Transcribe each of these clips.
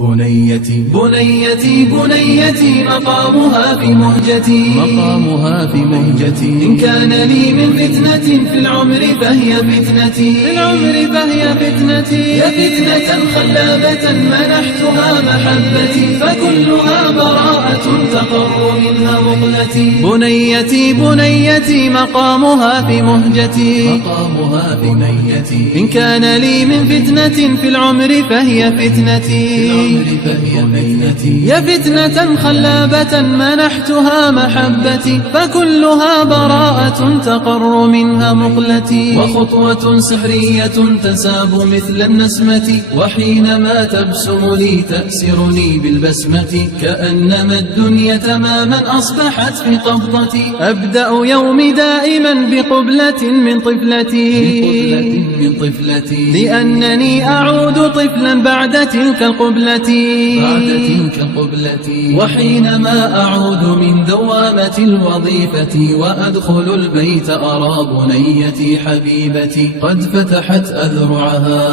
بنيتي بنيتي بنيتي مقامها في مهجتي، مقامها في مهجتي. إن كان لي من فتنة في العمر فهي فتنتي، في العمر فهي فتنتي. يا فتنة خلابة منحتها محبتي، فكلها براءة تقر منها مقلتي. بنيتي بنيتي مقامها في مهجتي، مقامها في مهجتي. إن كان لي من فتنة في العمر فهي فتنتي، يا فتنة خلابة منحتها محبتي، فكلها براءة تقر منها مقلتي. وخطوة سحرية تنساب مثل النسمة، وحينما تبسم لي تأسرني بالبسمة. كأنما الدنيا تماما أصبحت في قبضتي، أبدأ يومي دائما بقبلة من طفلتي، لأنني أعود طفلا بعد تلك القبلة، وحينما أعود من دوامة الوظيفة وأدخل البيت أرى بنيتي حبيبتي قد فتحت أذرعها.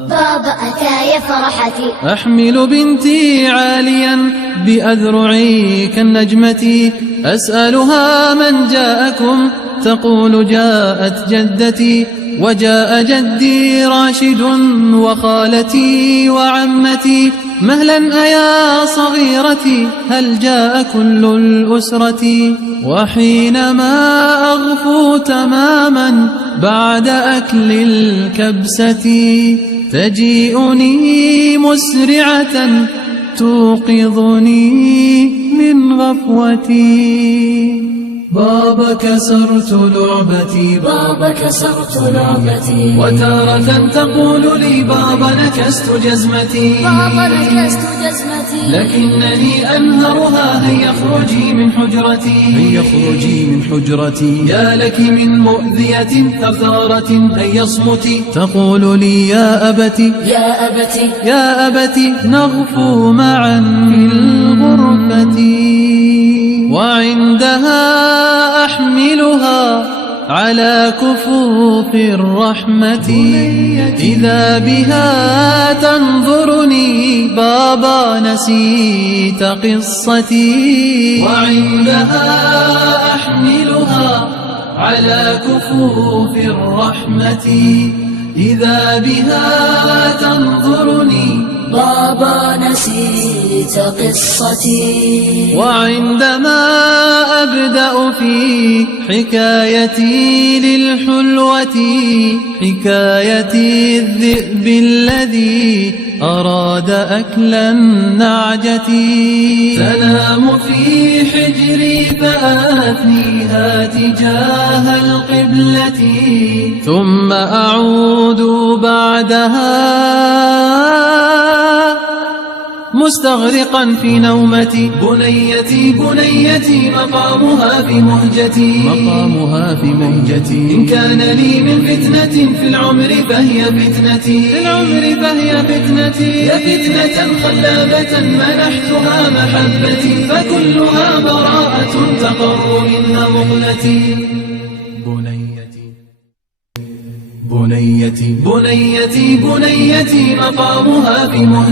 بابا أتى يا فرحتي، أحمل بنتي عاليا بأذرعي كالنجمة، أسألها من جاءكم تقول جاءت جدتي، وجاء جدي راشد وخالتي وعمتي. مهلا أيا صغيرتي هل جاء كل الأسرة؟ وحينما أغفو تماما بعد أكل الكبسة تجيئني مسرعة توقظني من غفوتي. بابا كسرت لعبتي، بابا كسرت لعبتي. وتارة تقول لي بابا نكست جزمتي، بابا نكست جزمتي. لكنني أنهرها هيا اخرجي من حجرتي، هيا اخرجي من حجرتي. يا لك من مؤذية ثغرة هيا اصمتي. تقول لي يا أبتي، يا أبتي، يا أبتي نغفو معا في الغرفة. وعندها أحملها على كفوف الرحمة، إذا بها تنظرني بابا نسيت قصتي. وعندها أحملها على كفوف الرحمة، إذا بها تنظرني بابا نسيت قصتي. وعندما أبدأ في حكايتي للحلوة، حكايتي الذئب الذي أراد أكل النعجة، تنام في حجري فآتيها تجاه القبلة، ثم أعود بعدها مستغرقا في نومتي. بنيتي بنيتي مقامها في مهجتي، مقامها في مهجتي. إن كان لي من فتنة في العمر فهي فتنتي، في العمر فهي فتنتي. يا فتنة خلابة منحتها محبتي، فكلها براءة تقر منها مقلتي. بنيتي بنيتي بنيتي مقامها في مهجتي.